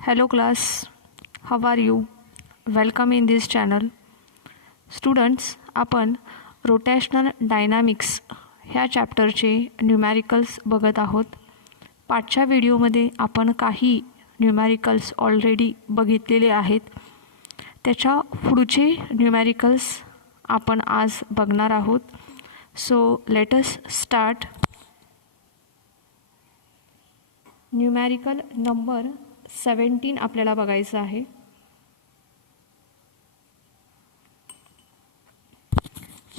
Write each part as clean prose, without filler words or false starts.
Hello class, how are you? Welcome in this channel. Students, आपण rotational dynamics ह्या चॅप्टरचे न्यूमॅरिकल्स बघत आहोत. पाठच्या व्हिडिओमध्ये आपण काही न्यूमॅरिकल्स ऑलरेडी बघितलेले आहेत. त्याच्या पुढचे न्यूमॅरिकल्स आपण आज बघणार आहोत. So let us start. Numerical number 17 आपल्याला बघायचं आहे.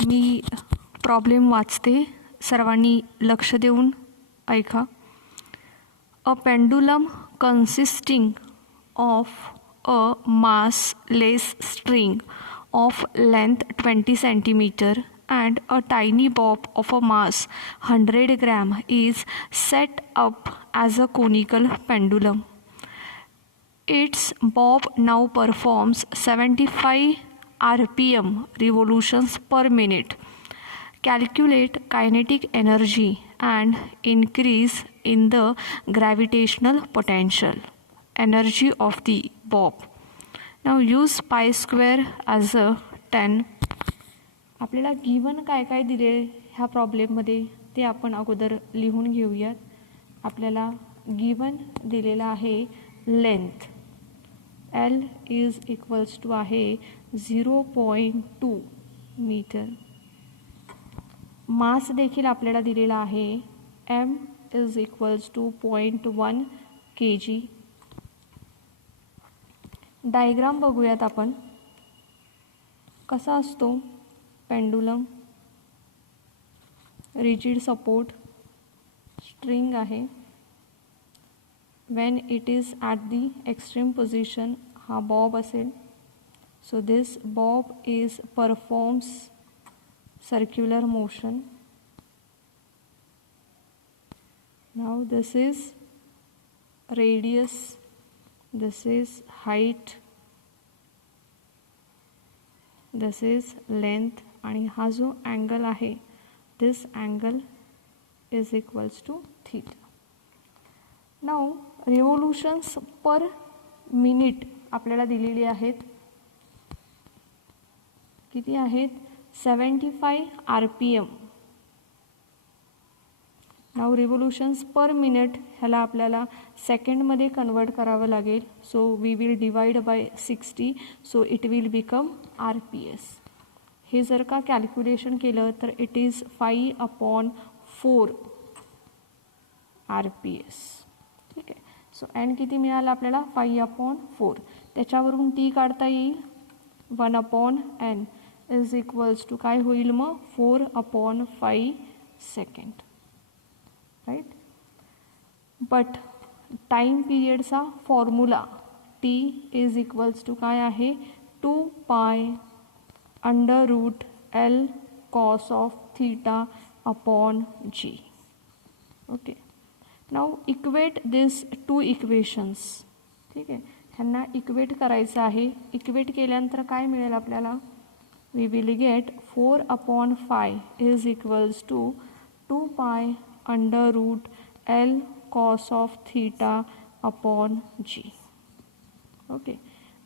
मी प्रॉब्लेम वाचते, सर्वांनी लक्ष देऊन ऐका. A pendulum consisting of a massless string of length 20 centimeter and a tiny bob of a mass 100 gram is set up as a conical pendulum. Its bob now performs 75 rpm revolutions per minute. Calculate kinetic energy and increase in the gravitational potential. Energy of the bob. Now use pi square as a 10. आपल्याला given काय काय दिले ह्या प्रॉब्लेममध्ये ते आपण अगोदर लिहून घेऊयात. आपल्याला गिवन दिलेला आहे length L is equals to आहे 0.2 मीटर. मास देखील आपल्याला दिलेला आहे M is equals to 0.1 kg. Diagram बघूयात आपण कसा असतो पेंडुलम. रिजिड सपोर्ट स्ट्रिंग आहे. when it is at the extreme position हा bob असेल. so this bob is performs circular motion. now this is radius, this is height, this is length आणि हा जो angle आहे this angle is equals to theta. now revolutions per minute आपल्याला दिलेली आहेत. किती आहेत 75 rpm. Now revolutions per minute ह्याला आपल्याला सेकंडमध्ये कन्वर्ट करावं लागेल. So we will divide by 60. So it will become rps. हे जर का कॅल्क्युलेशन केलं तर इट इज 5/4 rps. ठीक आहे. सो एन किती मिळालं आपल्याला 5/4. त्याच्यावरून टी काढता येईल 1/n इज इक्वल्स टू काय होईल मग 4/5 सेकंड. राईट. बट टाईम पिरियडचा formula T is equals to काय आहे 2π √L cos of theta upon g. Okay. Now equate this to equations. ठीक आहे. ह्यांना इक्वेट करायचं आहे. इक्वेट केल्यानंतर काय मिळेल आपल्याला we will get 4/5 is equals to 2π √L cos of theta upon g. Okay.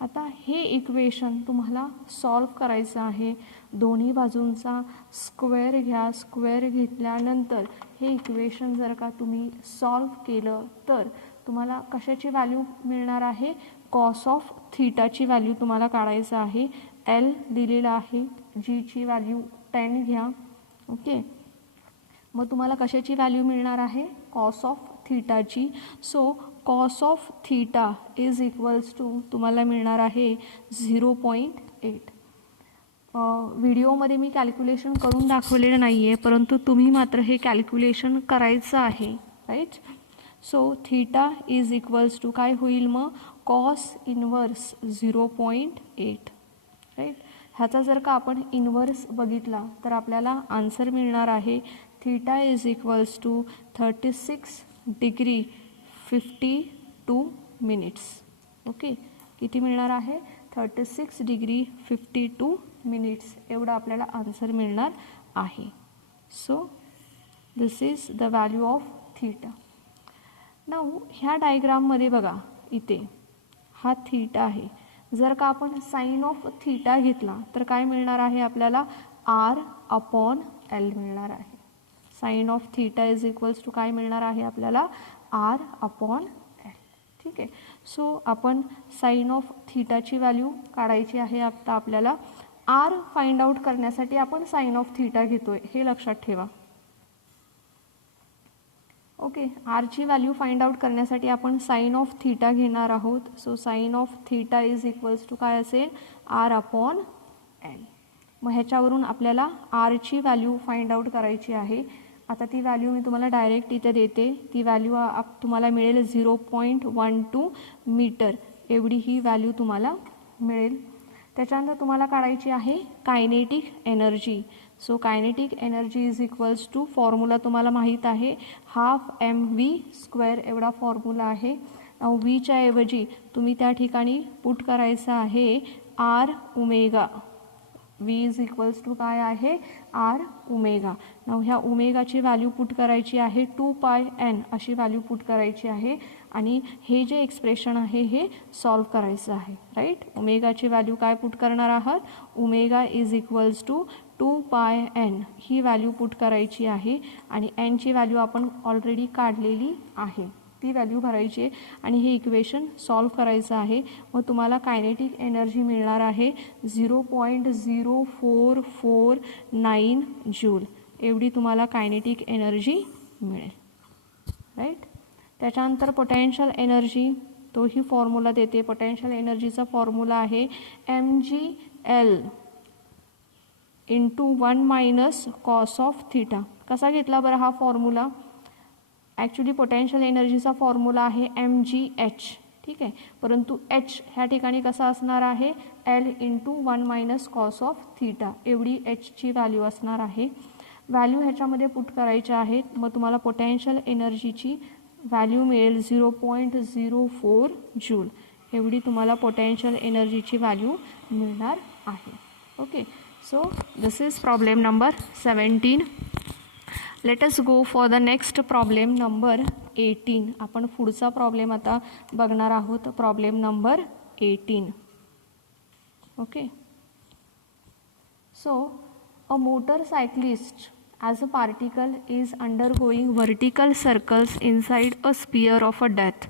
आता हे इक्वेशन तुम्हाला सॉल्व करायचं आहे. दोन्ही बाजूंचा स्क्वेअर घ्या. स्क्वेअर घेतल्यानंतर हे इक्वेशन जर का तुम्ही सॉल्व केलं तर तुम्हाला कशाची व्हॅल्यू मिळणार आहे कॉस ऑफ थीटाची व्हॅल्यू तुम्हाला काढायचं आहे. L दिलेला आहे. जीची व्हॅल्यू 10 घ्या. ओके. मग तुम्हाला कशाची व्हॅल्यू मिळणार आहे कॉस ऑफ थीटाची. So cos of theta is equals to तुम्हाला मिळणार आहे 0.8. व्हिडिओमध्ये मी कॅल्क्युलेशन करून दाखवलेलं नाही आहे, परंतु तुम्ही मात्र हे कॅल्क्युलेशन करायचं आहे. Right. So theta is equals to काय होईल मग कॉस इनवर्स 0.8. राईट. ह्याचा जर का आपण इनवर्स बघितला तर आपल्याला आन्सर मिळणार आहे theta is equals to 36 degree 52 minutes. Okay. किती मिळणार आहे 36 डिग्री 52 मिनिट्स एवढा आपल्याला आन्सर मिळणार आहे. So this is the value of theta. Now ह्या डायग्राममध्ये बघा इथे हा थीटा आहे. जर का आपण साइन ऑफ थीटा घेतला तर काय मिळणार आहे आपल्याला, R/L मिळणार आहे. Sine of theta is equals to काय मिळणार आहे आपल्याला, R/L. ठीक आहे. सो आपण साइन ऑफ थीटाची व्हॅल्यू काढायची आहे. आता आपल्याला R फाइंड आउट करण्यासाठी आपण साइन ऑफ थीटा घेतोय, हे लक्षात ठेवा. ओके, आरची व्हॅल्यू फाइंड आउट करण्यासाठी आपण साइन ऑफ थीटा घेणार आहोत. So sine of theta is equals to काय असेल, R/L. मग ह्याच्यावरून आपल्याला आरची व्हॅल्यू फाइंड आउट करायची आहे. आता ती व्हॅल्यू मी तुम्हाला डायरेक्ट इथे देते. ती व्हॅल्यू तुम्हाला मिळेल 0.12 मीटर एवढी ही व्हॅल्यू तुम्हाला मिळेल. त्याच्यानंतर तुम्हाला काढायची आहे kinetic energy. So kinetic energy is equals to, formula तुम्हाला माहीत आहे, 12 mv² एवढा फॉर्म्युला आहे. वीच्या ऐवजी तुम्ही त्या ठिकाणी पुट करायचं आहे R⍵. V is equals to काय आहे, R⍵. ह्या ओमेगाची व्हॅल्यू पुट करायची आहे 2πn अशी व्हॅल्यू पुट करायची आहे आणि हे जे एक्सप्रेशन आहे हे सॉल्व करायचं आहे. राईट, ओमेगाची व्हॅल्यू काय पुट करणार आहात, omega is equals to 2πn ही व्हॅल्यू पुट करायची आहे आणि एनची व्हॅल्यू आपण ऑलरेडी काढलेली आहे, ती व्हॅल्यू भरायची आहे आणि हे इक्वेशन सॉल्व करायचं आहे. मग तुम्हाला कायनेटिक एनर्जी मिळणार आहे 0.0449 जूल एवढी तुम्हाला कायनेटिक एनर्जी मिळेल. राईट, त्याच्यानंतर पोटेन्शियल एनर्जी, तोही फॉर्म्युला देते. पोटेन्शियल एनर्जीचा फॉर्म्युला आहे mgl × 1 - cos ऑफ थीटा. कसा घेतला बरं हा फॉर्म्युला, ॲक्च्युली पोटेन्शियल एनर्जीचा फॉर्म्युला आहे mgh. ठीक आहे, परंतु h ह्या ठिकाणी कसा असणार आहे, L × 1 - cos ऑफ थीटा एवढी hची व्हॅल्यू असणार आहे. व्हॅल्यू ह्याच्यामध्ये पुट करायच्या आहेत. मग तुम्हाला पोटेन्शियल एनर्जीची व्हॅल्यू मिळेल 0.04 जूल एवढी तुम्हाला पोटेन्शियल एनर्जीची व्हॅल्यू मिळणार आहे. Okay, so this is problem number 17. Let us go for the next problem number 18. आपण पुढचा प्रॉब्लेम आता बघणार आहोत, problem number 18. Okay, so a motorcyclist as a particle is undergoing vertical circles inside a sphere of a death.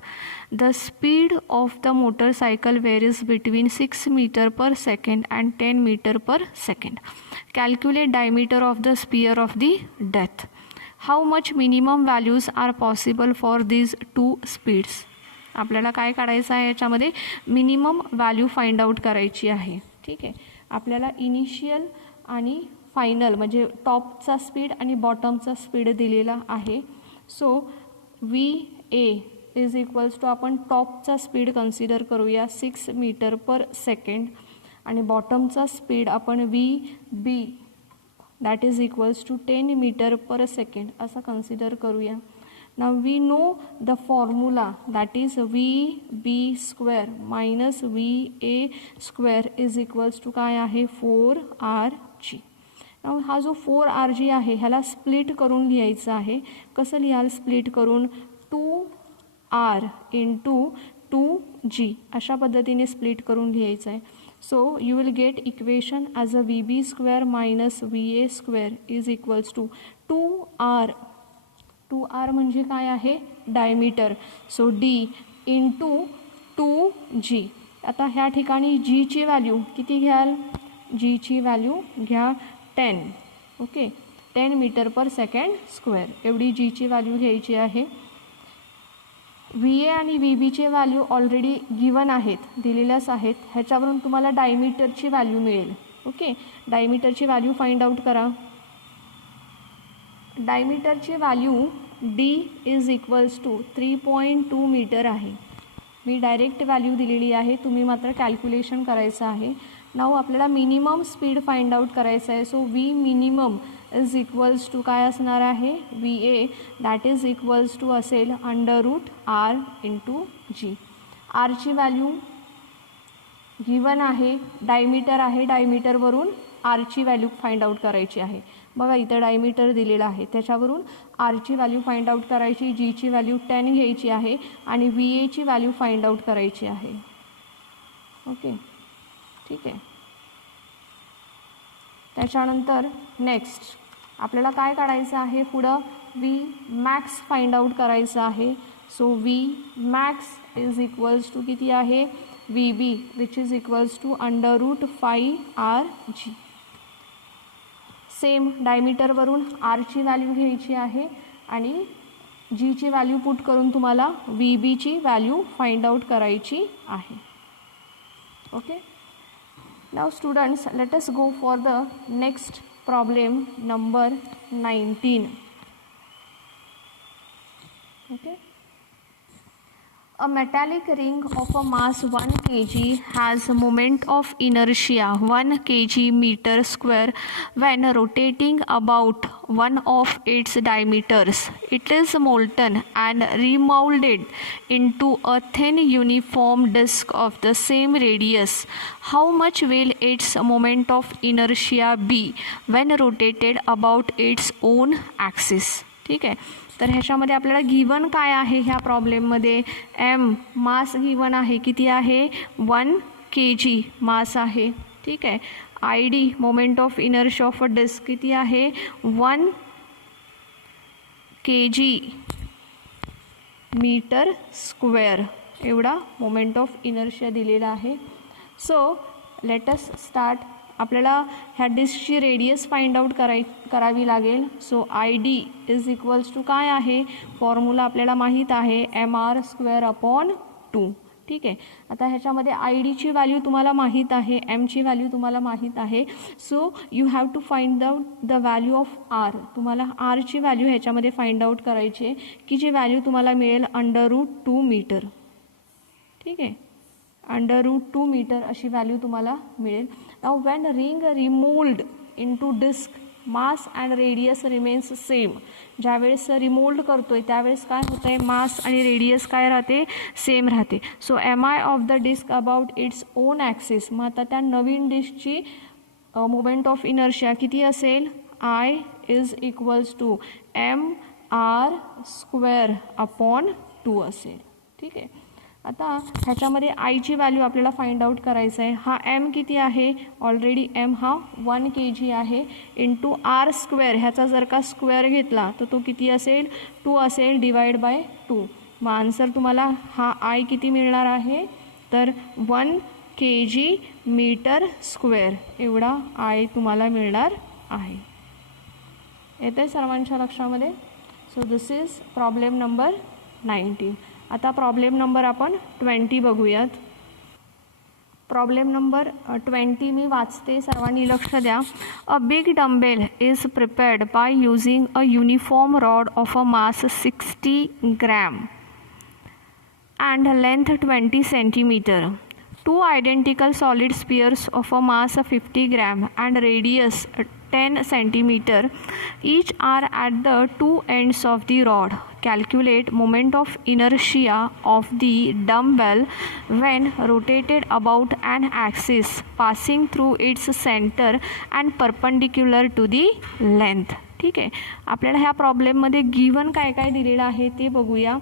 The speed of the motorcycle varies between 6 meter per second and 10 meter per second. Calculate diameter of the sphere of the death. How much minimum values are possible for these two speeds? आपल्याला काय काढायचं आहे, याच्यामध्ये minimum value find out करायची आहे. ठीक आहे, आपल्याला इनिशियल आणि फायनल म्हणजे टॉपचा स्पीड आणि बॉटमचा स्पीड दिलेला आहे. So VA is equals to, आपण टॉपचा स्पीड कन्सिडर करूया 6 मीटर पर सेकंड आणि बॉटमचा स्पीड आपण VB that is equals to 10 metre per second असा कन्सिडर करूया. Now we know the formula, that is VB² - VA² is equals to काय आहे, 4RG. Now हा जो 4RG आहे ह्याला स्प्लिट करून लिहायचं आहे. कसं लिहाल स्प्लिट करून, 2R × 2G अशा पद्धतीने स्प्लिट करून लिहायचं आहे. So you will get equation as a VB² - VA² is equals to 2R. 2R म्हणजे काय आहे, डायमीटर. So D × 2G. आता ह्या ठिकाणी Gची व्हॅल्यू किती घ्याल, Gची व्हॅल्यू घ्या 10. Okay, 10 metre per second square एवढी Gची व्हॅल्यू घ्यायची आहे. VA आणि VBचे व्हॅल्यू ऑलरेडी गिवन आहेत, दिलेल्याच आहेत. ह्याच्यावरून तुम्हाला डायमीटरची व्हॅल्यू मिळेल. ओके, डायमीटरची व्हॅल्यू फाइंड आउट करा. डायमीटरची value D is equals to 3.2 meter आहे. मी डायरेक्ट व्हॅल्यू दिलेली आहे, तुम्ही मात्र कॅल्क्युलेशन करायचं आहे. नाव आपल्याला मिनिमम स्पीड फाइंड आउट करायचं आहे. So V minimum is equals to काय असणार आहे, VA that is equals to असेल √R × G. आरची व्हॅल्यू गिवन आहे, डायमीटर आहे, डायमीटरवरून आरची व्हॅल्यू फाइंड आउट करायची आहे. बघा इथं डायमीटर दिलेलं आहे, त्याच्यावरून आरची व्हॅल्यू फाइंड आउट करायची. जीची व्हॅल्यू 10 घ्यायची आहे आणि VAची व्हॅल्यू फाइंड आउट करायची आहे. ओके, ठीक आहे. त्याच्यानंतर नेक्स्ट आपल्याला काय काढायचं आहे, पुढं व्ही मॅक्स फाइंड आउट करायचं आहे. So V max is equals to किती आहे, V B which is equals to √5RG. Same डायमीटरवरून आरची व्हॅल्यू घ्यायची आहे आणि जीची व्हॅल्यू पुट करून तुम्हाला व्ही बीची व्हॅल्यू फाइंड आउट करायची आहे. Okay. Now students, let us go for the next problem number 19. Okay. A metallic ring of a mass 1 kg has a moment of inertia 1 kg meter square when rotating about one of its diameters. It is molten and remolded into a thin uniform disk of the same radius. How much will its moment of inertia be when rotated about its own axis? ठीक आहे. तर ह्याच्यामध्ये आपल्याला given काय आहे, ह्या प्रॉब्लेममध्ये M mass given आहे, किती आहे 1 kg मास आहे. ठीक आहे. I D moment of inertia of a disc किती आहे 1 kg मीटर स्क्वेअर एवढा मोमेंट ऑफ इनर्शिया दिलेला आहे. So let us start. आपल्याला ह्या डिस्कची रेडियस फाइंड आउट करावी लागेल. So I D is equals to काय आहे, फॉर्म्युला आपल्याला माहीत आहे mr²/2. ठीक आहे. आता ह्याच्यामध्ये आय डीची व्हॅल्यू तुम्हाला माहीत आहे, एमची व्हॅल्यू तुम्हाला माहीत आहे. So you have to find out the value of R. तुम्हाला आरची व्हॅल्यू ह्याच्यामध्ये फाइंड आउट करायची आहे, की जी व्हॅल्यू तुम्हाला मिळेल √2 मीटर. ठीक आहे. √2 मीटर अशी व्हॅल्यू तुम्हाला मिळेल. Now when ring remould into disc mass and radius remains same. ज्यावेळेस रिमोल्ड करतोय त्यावेळेस काय होतं आहे, मास आणि रेडियस काय राहते, सेम राहते. So M I of the disc about its own axis. मग आता त्या नवीन डिस्कची मोमेंट ऑफ इनर्शिया किती असेल, I is equals to mr²/2 असेल. ठीक आहे. आता ह्याच्यामध्ये आयची व्हॅल्यू आपल्याला फाइंड आउट करायचं आहे. हा एम किती आहे, ऑलरेडी एम हा 1 kg आहे इंटू r². ह्याचा जर का स्क्वेअर घेतला तर तो किती असेल 2 असेल /2. मग आन्सर तुम्हाला हा आय किती मिळणार आहे, तर 1 kg मीटर स्क्वेअर एवढा आय तुम्हाला मिळणार आहे. येतं आहे सर्वांच्या लक्षामध्ये. So this is problem number 19. आता प्रॉब्लेम नंबर आपण 20 बघूयात. प्रॉब्लेम नंबर 20 मी वाचते, सर्वांनी लक्ष द्या. A big dumbbell is prepared by using a uniform rod of a mass 60 gram and length 20 centimeter. Two identical solid spheres of a mass of 50 gram and radius 10 centimeter each are at the two ends of the rod. Calculate moment of inertia of the dumbbell when rotated about an axis passing through its center and perpendicular to the length. ठीक आहे. आपल्याला ह्या प्रॉब्लेममध्ये given काय काय दिलेलं आहे ते बघूया.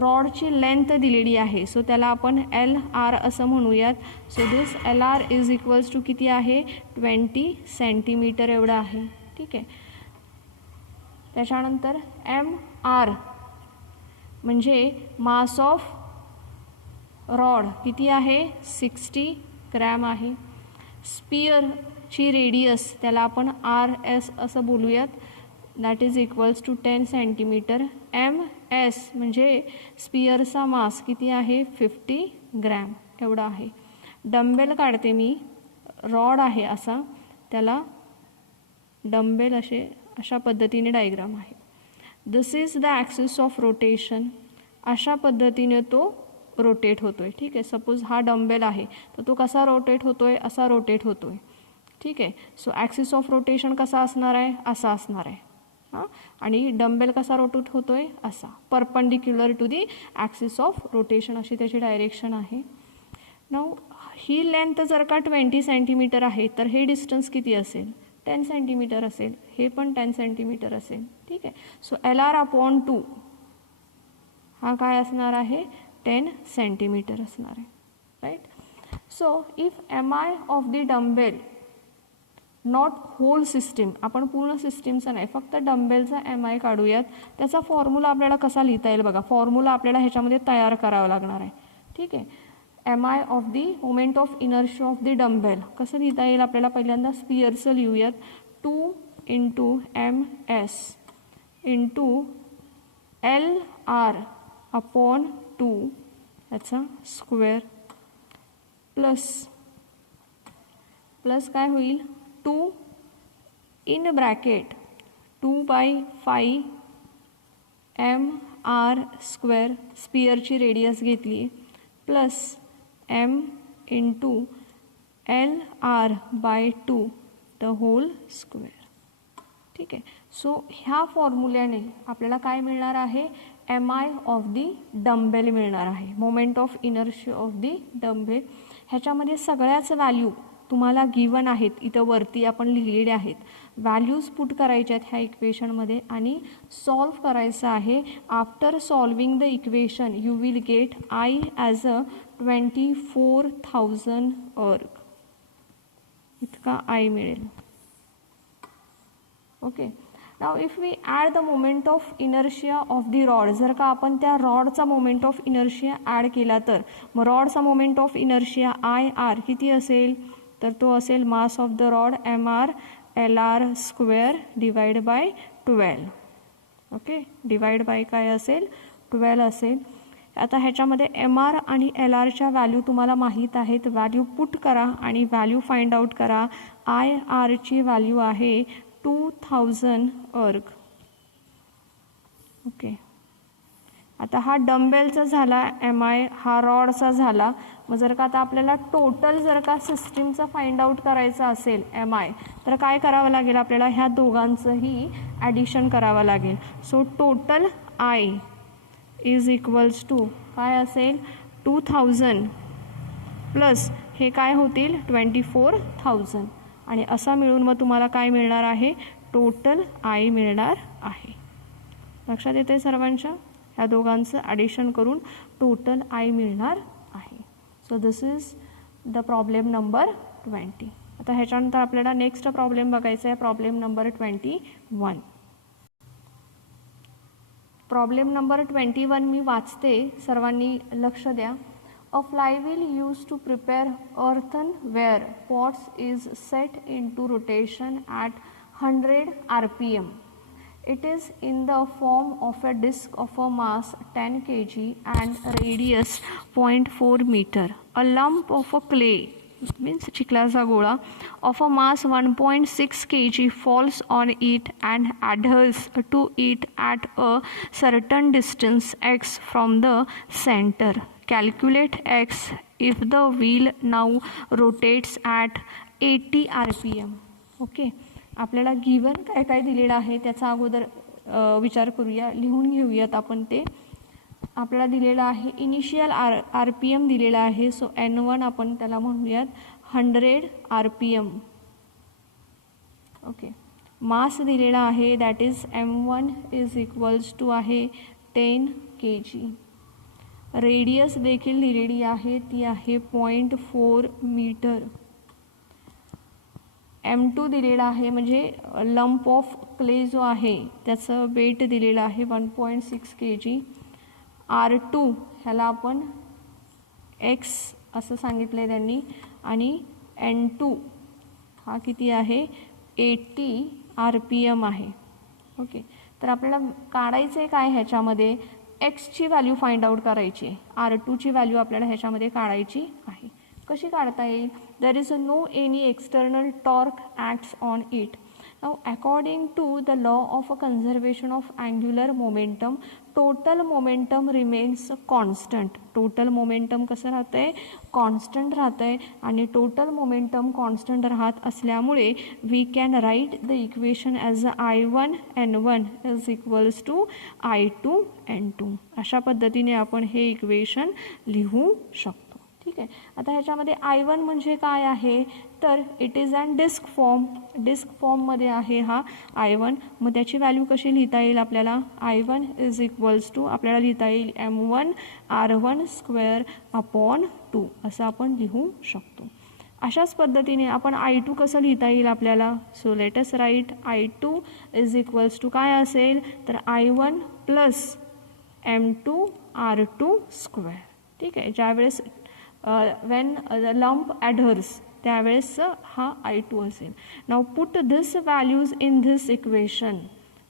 रॉडची लेंथ दिलेली आहे, सो त्याला आपण LR असं म्हणूयात. So this LR is equals to किती आहे 20 सेंटीमीटर एवढं आहे. ठीक आहे. त्याच्यानंतर MR म्हणजे मास ऑफ रॉड किती आहे 60 ग्रॅम आहे. स्पियरची रेडियस त्याला आपण RS असं बोलूयात, that is equals to 10 centimetre. MS म्हणजे स्पियरचा मास किती आहे 50 ग्रॅम एवढा आहे. डम्बेल काढते मी, रॉड आहे असा, त्याला डम्बेल अशा पद्धतीने डायग्राम आहे. This is the axis of rotation. अशा पद्धतीने तो रोटेट होतोय. ठीक आहे. सपोज हा डम्बेल आहे तर तो कसा रोटेट होतोय, असा रोटेट होतोय. ठीक आहे. सो ॲक्सिस ऑफ रोटेशन कसा असणार आहे, असा असणार आहे. हां. आणि डम्बेल कसा रोटेट होतोय, असा perpendicular to the axis of rotation अशी त्याची डायरेक्शन आहे. नाऊ ही लेंथ जर का 20 सेंटीमीटर आहे तर हे डिस्टन्स किती असेल 10 सेंटीमीटर असेल, हे पण 10 सेंटीमीटर असेल. ठीक आहे. सो LR/2 हा काय असणार आहे 10 सेंटीमीटर असणार आहे. Right. So if MI of the dumbbell not whole system, आपण पूर्ण सिस्टीमचा नाही, फक्त डम्बेलचा MI काढूयात. त्याचा फॉर्म्युला आपल्याला कसा लिहिता येईल बघा. फॉर्म्युला आपल्याला ह्याच्यामध्ये तयार करावा लागणार आहे. ठीक आहे. MI of the moment of inertia of the dumbbell कसं लिहिता येईल आपल्याला. पहिल्यांदा स्पियरचं लिहूयात. 2 × MS × LR अपॉन 2 याचा स्क्वेअर प्लस काय होईल 2 इन ब्रॅकेट 2/5 MR स्क्वेअर, स्पियरची रेडियस घेतली, plus M × LR/2 the whole square. ठीक आहे. सो ह्या फॉर्म्युल्याने आपल्याला काय मिळणार आहे. MI ऑफ दी डम्बेल मिळणार आहे, moment of inertia of the dumbbell. ह्याच्यामध्ये सगळ्याच व्हॅल्यू तुम्हाला गिवन आहेत, इथं वरती आपण लिहिलेले आहेत. व्हॅल्यूज पुट करायच्या आहेत ह्या इक्वेशनमध्ये आणि सॉल्व करायचं आहे. After solving the equation you will get I as a 24,000 erg इतका I मिळेल. Okay. Now if we add the moment of inertia of the rod, जर का आपण त्या रॉडचा मोमेंट ऑफ इनर्शिया ॲड केला तर मग रॉडचा मोमेंट ऑफ इनर्शिया IR किती असेल, तर तो असेल mass of the rod MR LR square divide by 12. Okay. Divide by काय असेल 12 असेल. आता ह्याच्यामध्ये MR आणि LRच्या व्हॅल्यू तुम्हाला माहीत आहेत. व्हॅल्यू पुट करा आणि व्हॅल्यू फाइंड आउट करा. IRची व्हॅल्यू आहे 2000 अर्ग. ओके. आता हा डम्बेलचा झाला MI, हा रॉडचा झाला. मग जर का आता आपल्याला टोटल जर का सिस्टीमचा फाइंड आउट करायचा असेल MI, तर काय करावं लागेल आपल्याला, ह्या दोघांचंही ॲडिशन करावं लागेल. So total I is equals to काय असेल 2000 प्लस हे काय होतील 24,000 आणि असा मिळून मग तुम्हाला काय मिळणार आहे, टोटल I मिळणार आहे. लक्षात येते सर्वांच्या. ह्या दोघांचं ॲडिशन करून टोटल I मिळणार आहे. So this is the problem number 20. आता ह्याच्यानंतर आपल्याला नेक्स्ट प्रॉब्लेम बघायचा आहे, प्रॉब्लेम नंबर 21. प्रॉब्लेम नंबर 21 मी वाचते, सर्वांनी लक्ष द्या. A flywheel used to prepare earthenware pots is set into rotation at 100 RPM. It is in the form of a disc of a mass 10 kg and radius 0.4 meter. A lump of a clay means चिखलाचा गोळा of a mass 1.6 kg falls on it and adheres to it at a certain distance x from the center. Calculate x if the wheel now rotates at 80 RPM. Okay. आपल्याला given काय काय दिलेलं आहे त्याचा अगोदर विचार करूया, लिहून घेऊयात आपण ते. आपल्याला दिलेलं आहे इनिशियल RPM दिलेला आहे. सो N1 आपण त्याला म्हणूयात 100 RPM. ओके. मास दिलेला आहे that is M1 is equals to आहे 10 kg. रेडियस देखील दिलेली आहे, ती आहे 0.4 मीटर. M2 दिलेला आहे म्हणजे लंप ऑफ क्ले जो आहे त्याचं वेट दिलेलं आहे 1.6 kg. R2 ह्याला आपण X असं सांगितलं आहे त्यांनी आणि N2 हा किती आहे 80 RPM आहे. ओके. तर आपल्याला काढायचं आहे काय ह्याच्यामध्ये, एक्सची व्हॅल्यू फाइंड आउट करायची आहे. R2ची व्हॅल्यू आपल्याला ह्याच्यामध्ये काढायची आहे. कशी काढता येईल, there is no any external torque acts on it. Now according to the law of a conservation of angular momentum total momentum remains constant. Total momentum कसं राहतं आहे, कॉन्स्टंट राहतं आहे आणि टोटल मोमेंटम कॉन्स्टंट राहत असल्यामुळे we can write the equation as I1 N1 is equals to I2 N2. अशा पद्धतीने आपण हे इक्वेशन लिहू शकतो. ठीक आहे. आता ह्याच्यामध्ये I1 म्हणजे काय आहे, तर इट इज अँड डिस्क फॉर्ममध्ये आहे हा I1. मग त्याची व्हॅल्यू कशी लिहिता येईल आपल्याला, I1 इज इक्वल्स टू आपल्याला लिहिता येईल m1r1² असं आपण लिहू शकतो. अशाच पद्धतीने आपण I2 कसं लिहिता येईल आपल्याला, so let us write I2 is equals to काय असेल, तर I1 प्लस m2r2². ठीक आहे. ज्यावेळेस वेन लंप ॲडहर्स त्यावेळेस हा I2 असेल. Now put this values in this equation.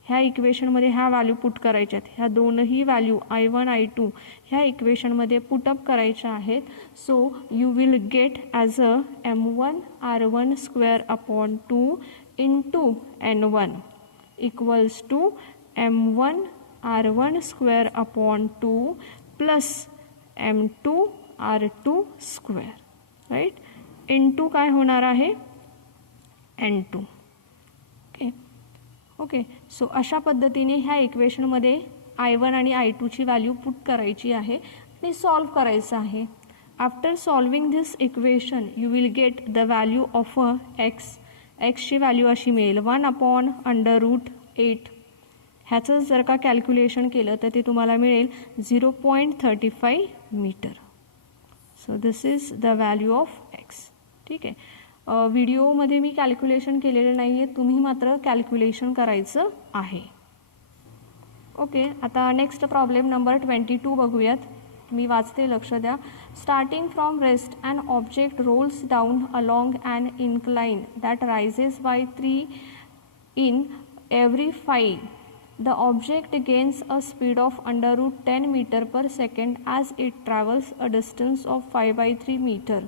ह्या इक्वेशनमध्ये ह्या व्हॅल्यू पुट करायच्या आहेत. ह्या दोनही व्हॅल्यू I1 I2 ह्या इक्वेशनमध्ये पुटअप करायच्या आहेत. So you will get as a m1r1² into n1 equals to m1r1² plus m2r2². Right. Into काय होणार आहे, n2. ओके. सो अशा पद्धतीने ह्या इक्वेशनमध्ये I1 आणि I2ची व्हॅल्यू पुट करायची आहे आणि सॉल्व करायचं आहे. After solving this equation you will get the value of एक्सची व्हॅल्यू अशी मिळेल 1/√8. ह्याचं जर का कॅल्क्युलेशन केलं तर ते तुम्हाला मिळेल 0.35 metre. So this is the value of X. ठीक आहे. व्हिडिओमध्ये मी कॅल्क्युलेशन केलेलं नाही आहे, तुम्ही मात्र कॅल्क्युलेशन करायचं आहे. ओके. आता नेक्स्ट प्रॉब्लेम नंबर 22 बघूयात. मी वाचते, लक्ष द्या. Starting from rest an object rolls down along an incline that rises by 3 in every 5. The object gains a speed of √10 meter per second as it travels a distance of 5/3 meter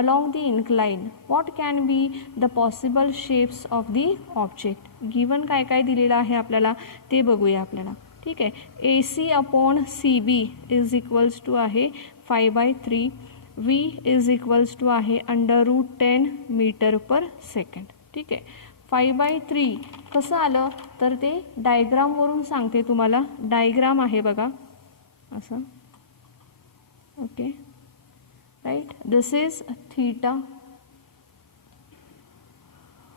along the incline. What can be the possible shapes of the object? Given काय काय दिलेलं आहे आपल्याला ते बघूया आपल्याला. ठीक आहे. AC/CB इज इक्वल्स टू आहे 5/3. V इज इक्वल्स टू आहे √10 मीटर पर सेकंड. ठीक आहे. 5/3 कसं आलं तर ते डायग्रामवरून सांगते तुम्हाला. डायग्राम आहे बघा असं. Okay. Right. This is theta,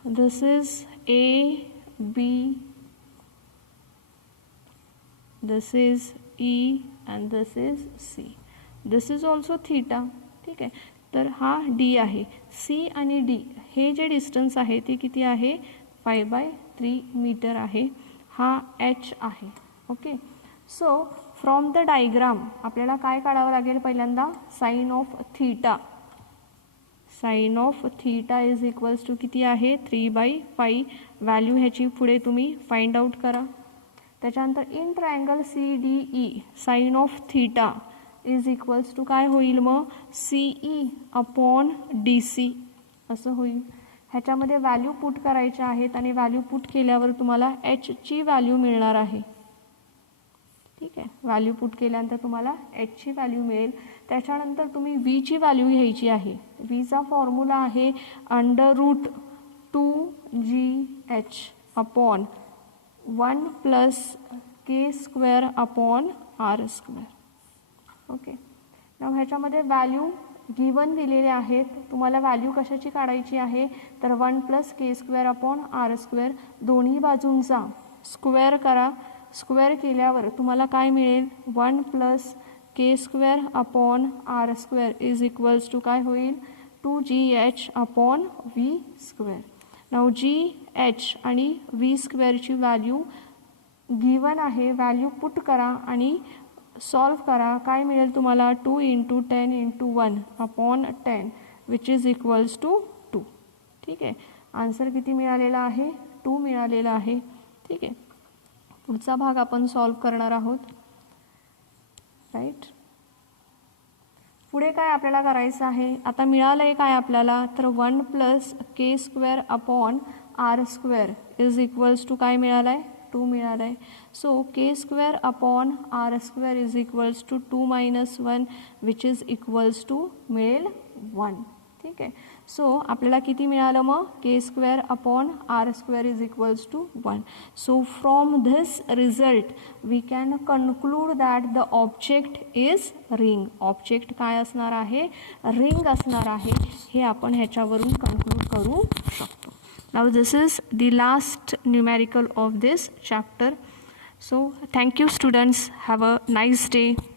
this is AB, this is E and this is C. This is also theta. ठीक आहे. तर हा D आहे. C आणि D हे जे डिस्टन्स आहे ते किती आहे, 5/3 मीटर आहे. हा H आहे. Okay. So from the diagram आपल्याला काय काढावं लागेल, पहिल्यांदा sine of theta. Sine of theta is equals to किती आहे, 3/5. व्हॅल्यू ह्याची पुढे तुम्ही फाइंड आउट करा. त्याच्यानंतर in triangle CDE sine of theta is equals to काय होईल मग, CE/DC असं होईल. ह्याच्यामध्ये व्हॅल्यू पुट करायच्या आहेत आणि व्हॅल्यू पुट केल्यावर तुम्हाला Hची व्हॅल्यू मिळणार आहे. ठीक आहे. व्हॅल्यू पुट केल्यानंतर तुम्हाला Hची व्हॅल्यू मिळेल. त्याच्यानंतर तुम्ही Vची व्हॅल्यू घ्यायची आहे. Vचा फॉर्म्युला आहे √2GH/1 + k²/r². ओके. नाव ह्याच्यामध्ये व्हॅल्यू गिवन दिलेले आहेत. तुम्हाला व्हॅल्यू कशाची काढायची आहे, तर 1 + k²/r². दोन्ही बाजूंचा स्क्वेअर करा. स्क्वेअर केल्यावर तुम्हाला काय मिळेल, 1 + k²/r² इज इक्वल्स टू काय होईल, 2GH/v². नाव GH आणि v² व्हॅल्यू गिवन आहे. व्हॅल्यू पुट करा आणि सॉल्व करा. काय मिळेल तुम्हाला, 2 × 10 × 1/10 विच इज इक्वल्स टू 2. ठीक आहे. आन्सर किती मिळालेला आहे, 2 मिळालेला आहे. ठीक आहे. पुढचा भाग आपण सॉल्व करणार आहोत. राईट. पुढे काय आपल्याला करायचं आहे, आता मिळालं आहे काय आपल्याला, तर 1 + k²/r² इज इक्वल्स टू काय मिळालं आहे, 2 मिळालं आहे. So k²/r² is equals to 2 - 1 which is equals to मिळेल 1. ठीक आहे. सो आपल्याला किती मिळालं मग, k² upon r² is equals to 1. So from this result we can conclude that the object is ring. Object काय असणार आहे, रिंग असणार आहे, हे आपण ह्याच्यावरून कन्क्लूड करू शकतो. Now this is the last numerical of this chapter. So thank you students, have a nice day.